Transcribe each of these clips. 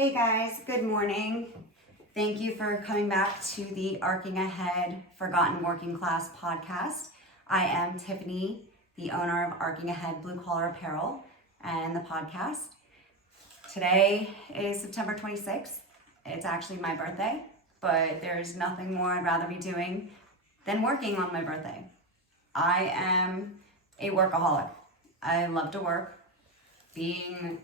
Hey guys, good morning. Thank you for coming back to the Arcing Ahead Forgotten Working Class podcast. I am Tiffany, the owner of Arcing Ahead Blue Collar Apparel and the podcast. Today is September 26th. It's actually my birthday, but there's nothing more I'd rather be doing than working on my birthday. I am a workaholic. I love to work. Being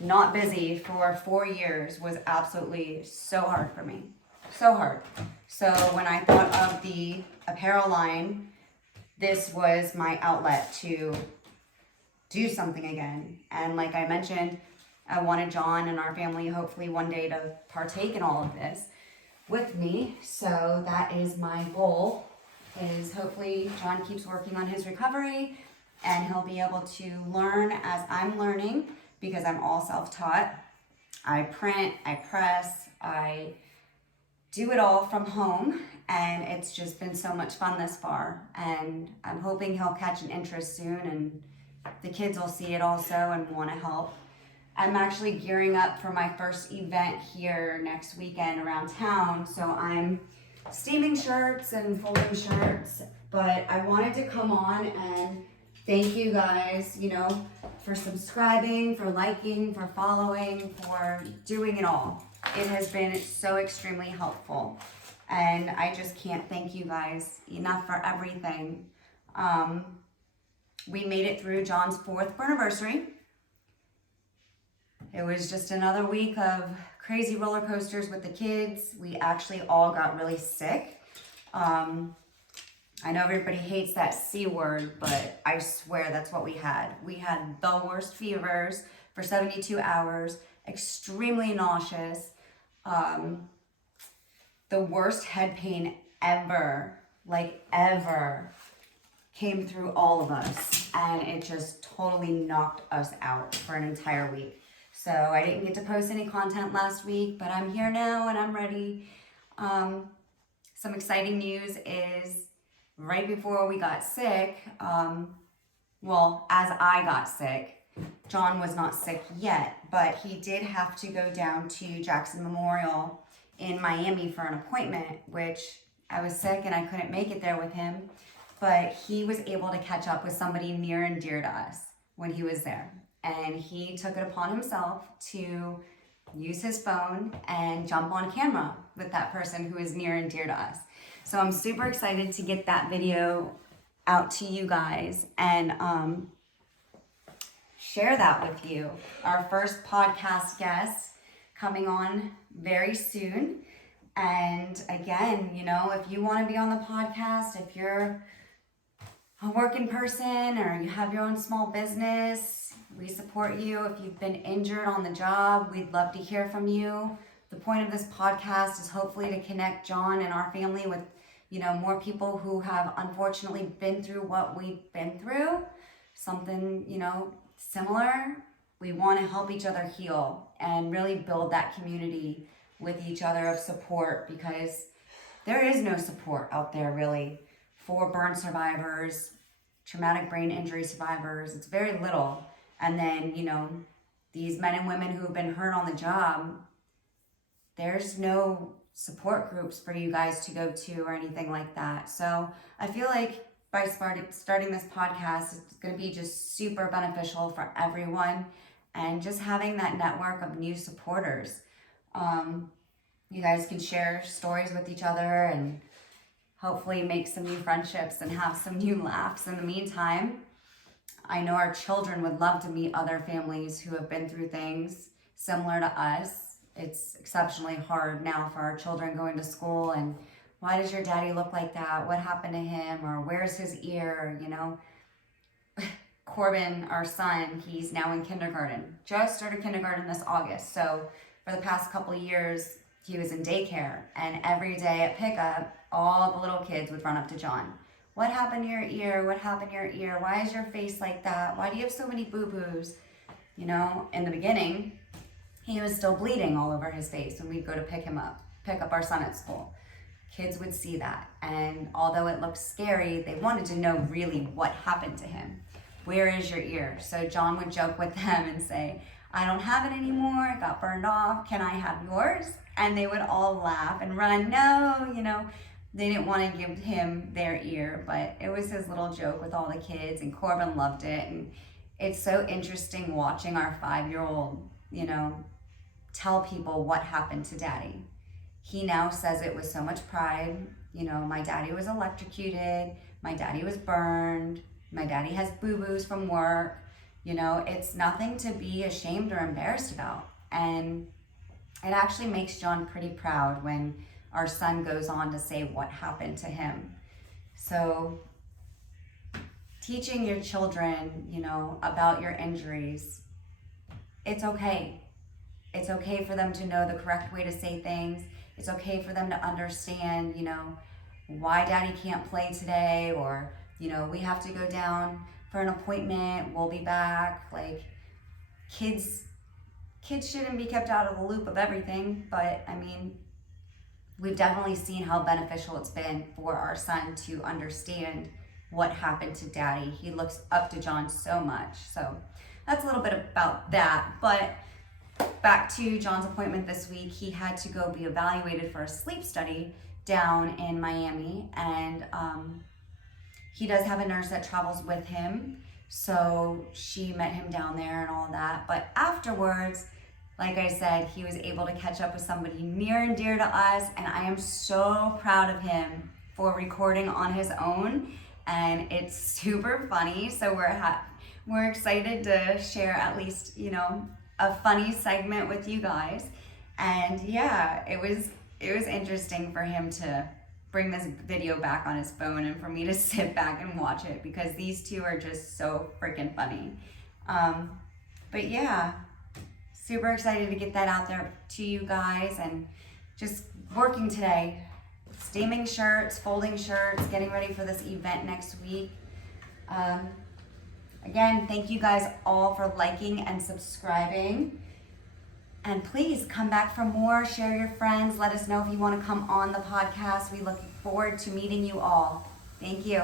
not busy for 4 years was absolutely so hard for me. So hard. So when I thought of the apparel line, this was my outlet to do something again. And like I mentioned, I wanted John and our family hopefully one day to partake in all of this with me. So that is my goal, is hopefully John keeps working on his recovery and he'll be able to learn as I'm learning, because I'm all self-taught. I print, I press, I do it all from home, and it's just been so much fun this far. And I'm hoping he'll catch an interest soon, and the kids will see it also and want to help. I'm actually gearing up for my first event here next weekend around town, so I'm steaming shirts and folding shirts, but I wanted to come on and thank you guys, for subscribing, for liking, for following, for doing it all. It has been so extremely helpful. And I just can't thank you guys enough for everything. We made it through John's 4th anniversary. It was just another week of crazy roller coasters with the kids. We actually all got really sick. I know everybody hates that C word, but I swear that's what we had. We had the worst fevers for 72 hours, extremely nauseous, the worst head pain ever came through all of us, and it just totally knocked us out for an entire week. So I didn't get to post any content last week, but I'm here now and I'm ready. Some exciting news is, right before we got sick, as I got sick, John was not sick yet, but he did have to go down to Jackson Memorial in Miami for an appointment, which I was sick and I couldn't make it there with him, but he was able to catch up with somebody near and dear to us when he was there. And he took it upon himself to use his phone and jump on camera with that person who is near and dear to us. So I'm super excited to get that video out to you guys and share that with you. Our first podcast guest coming on very soon. And again, if you want to be on the podcast, if you're a working person or you have your own small business, we support you. If you've been injured on the job, we'd love to hear from you. The point of this podcast is hopefully to connect John and our family with more people who have unfortunately been through what we've been through, something, similar. We want to help each other heal and really build that community with each other of support, because there is no support out there really for burn survivors, traumatic brain injury survivors. It's very little. And then, these men and women who've been hurt on the job, there's no support groups for you guys to go to or anything like that. So I feel like by starting this podcast, it's going to be just super beneficial for everyone, and just having that network of new supporters. You guys can share stories with each other and hopefully make some new friendships and have some new laughs in the meantime. I know our children would love to meet other families who have been through things similar to us. It's exceptionally hard now for our children going to school, and why does your daddy look like that? What happened to him? Or where's his ear? Corbin, our son, he's now in kindergarten. Just started kindergarten this August. So for the past couple of years, he was in daycare, and every day at pickup, all the little kids would run up to John. What happened to your ear? What happened to your ear? Why is your face like that? Why do you have so many boo-boos? In the beginning, he was still bleeding all over his face when we'd go to pick up our son at school. Kids would see that, and although it looked scary, they wanted to know really what happened to him. Where is your ear? So John would joke with them and say, I don't have it anymore. It got burned off. Can I have yours? And they would all laugh and run. No, they didn't want to give him their ear, but it was his little joke with all the kids, and Corbin loved it. And it's so interesting watching our 5-year-old, tell people what happened to Daddy. He now says it with so much pride. My daddy was electrocuted. My daddy was burned. My daddy has boo-boos from work. It's nothing to be ashamed or embarrassed about. And it actually makes John pretty proud when our son goes on to say what happened to him. So teaching your children, about your injuries, it's okay. It's okay for them to know the correct way to say things. It's okay for them to understand, why Daddy can't play today, or, we have to go down for an appointment, we'll be back. Like, kids shouldn't be kept out of the loop of everything, but we've definitely seen how beneficial it's been for our son to understand what happened to Daddy. He looks up to John so much. So that's a little bit about that. But back to John's appointment this week, he had to go be evaluated for a sleep study down in Miami. And he does have a nurse that travels with him. So she met him down there and all that. But afterwards, like I said, he was able to catch up with somebody near and dear to us, and I am so proud of him for recording on his own, and it's super funny. So we're excited to share at least, a funny segment with you guys. And yeah, it was interesting for him to bring this video back on his phone and for me to sit back and watch it, because these two are just so freaking funny. But yeah, super excited to get that out there to you guys, and just working today, steaming shirts, folding shirts, getting ready for this event next week. Again, thank you guys all for liking and subscribing, and please come back for more. Share your friends. Let us know if you want to come on the podcast. We look forward to meeting you all. Thank you.